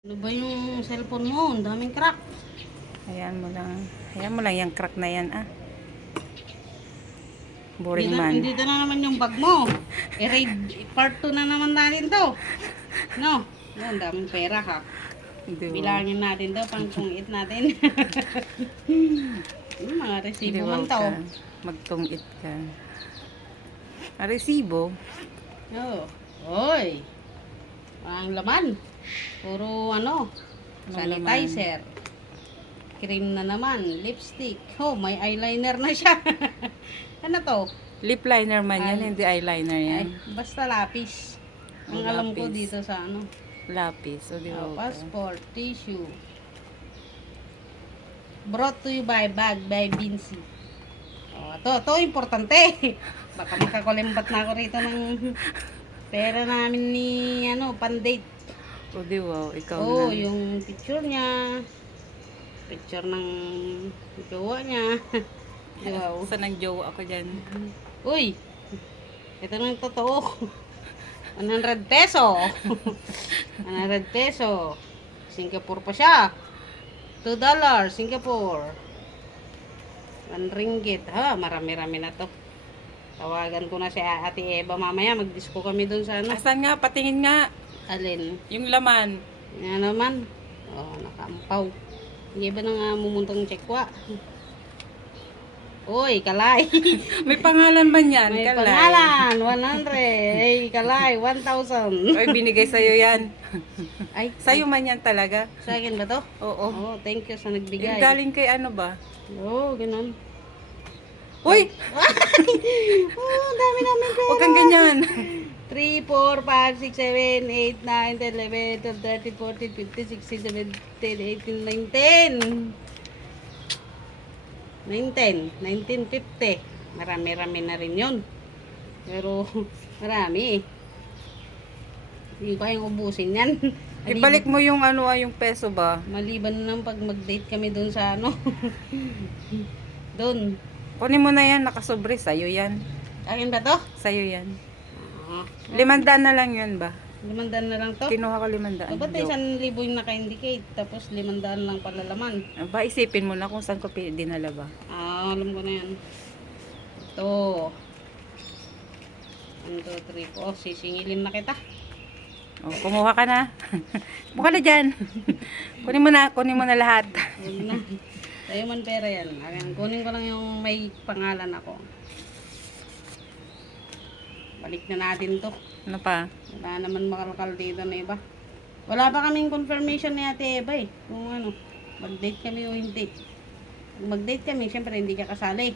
Ano ba yung cellphone mo? Ang daming crack. Hayaan mo lang. Hayaan mo lang yung crack na yan, ah. Boring Hindi man. hindi na naman yung bag mo. I-raid part 2 na naman natin to. No? Yan, daming pera ha. Di ba? Bilangin natin to, pang tungit natin. Yung mga resibo Di ba man to. ka? Magtungit ka. Resibo? Oh. Oy. Ang laman. Puro ano, Anong sanitizer. Cream na naman, lipstick. Oh, may eyeliner na siya. Ano to? Lip liner man yan, Ay. hindi eyeliner yan. Ay, basta lapis. Ang Oh, alam ko lapis. dito sa ano. Lapis. O, di ba? Oh, passport, tissue. Brought to you by bag by Vinci. Oh, to importante. Baka makakulimbat na ako rito ng pera namin ni ano, pandate. O, di ba? Ikaw Oh, na. yung picture niya. Picture ng jowa niya. Wow. Saan ang jowa ako dyan? Uy, ito na yung totoo. 100 peso. 100 peso. Singapore pa siya. $2, Singapore. 1 ringgit. Ha, marami-rami na to. Tawagan ko na si Ate Eva mamaya. Mag-disco kami dun sa ano. Asan nga? Patingin nga. Alin. Yung laman. Yan naman. Oh, nakampaw. Hindi ba nang mumuntang tsekwa? Uy, kalay. May pangalan ba niyan? May Kalay? pangalan. 100. Ay, kalay. 1,000. Oy, binigay sa'yo yan. Ay, Sa'yo man yan talaga. sa akin ba to? Oo. Oh, thank you sa Yung nagbigay. galing kay ano ba? Oo, ganun. Uy! Oh, dami namin pera. Huwag kang ganyan. 3, 4, 5, 6, 7, 8, 9, 10, 11, 12, 13, 14, 15, 16, 17, 18, 19. 19, 1950. Marami-rami na rin yun. Pero, marami eh. Hindi ko kayang ubusin yan. Ibalik mo yung ano, yung peso ba? Maliban na pag mag-date kami doon sa ano. Doon. Kunin mo na yan, nakasobre. Sa'yo yan. Akin ba to? Sa'yo yan. Oo. 500 na lang yan ba? 500 na lang to? Kinuha ko 500. Ba't Joke. 1,000 yung naka-indicate? Tapos 500 lang pala laman. Ba, isipin mo na kung saan ko dinala ba? Ah, alam ko na yan. Ito. 1, 2, 3, 4. Sisingilin na kita. Oh, kumuha ka na. Mukha na dyan. Kunin mo na lahat. Ayun na. Sa'yo man pera yan. Ayan, kunin ko lang yung may pangalan ako. Balik na natin to. Ano pa? Wala naman makalkal dito na iba. Wala pa kaming confirmation ni Ate Eva eh. Kung ano, mag-date kami o hindi. Kung mag-date kami, syempre hindi ka kasali.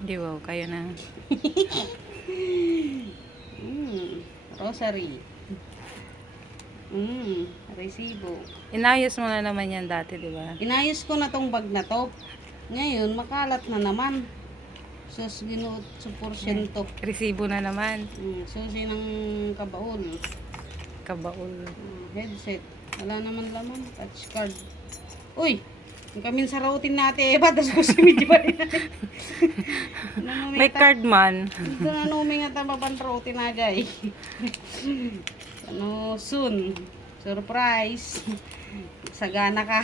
Di wow, kayo na. Rosary. Resibo. Inayos mo na naman yan dati, di ba? Inayos ko na tong bag na to. Ngayon, makalat na naman. Sus, ginuot sa porsyento. Resibo na naman. Susi ng kabaol. Kabaol. Headset. Wala naman laman. Touch card. Uy! Yung kami sa routing natin, tapos ko si medyo ba rin natin. May card man. Ito na numing at maban routing na jay. Ano, soon. Surprise. Sagana ka.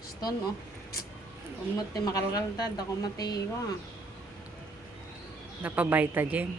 Stone, oh. Kung mati makalkaltad, ako mati ko, ah. Napabayta dyan.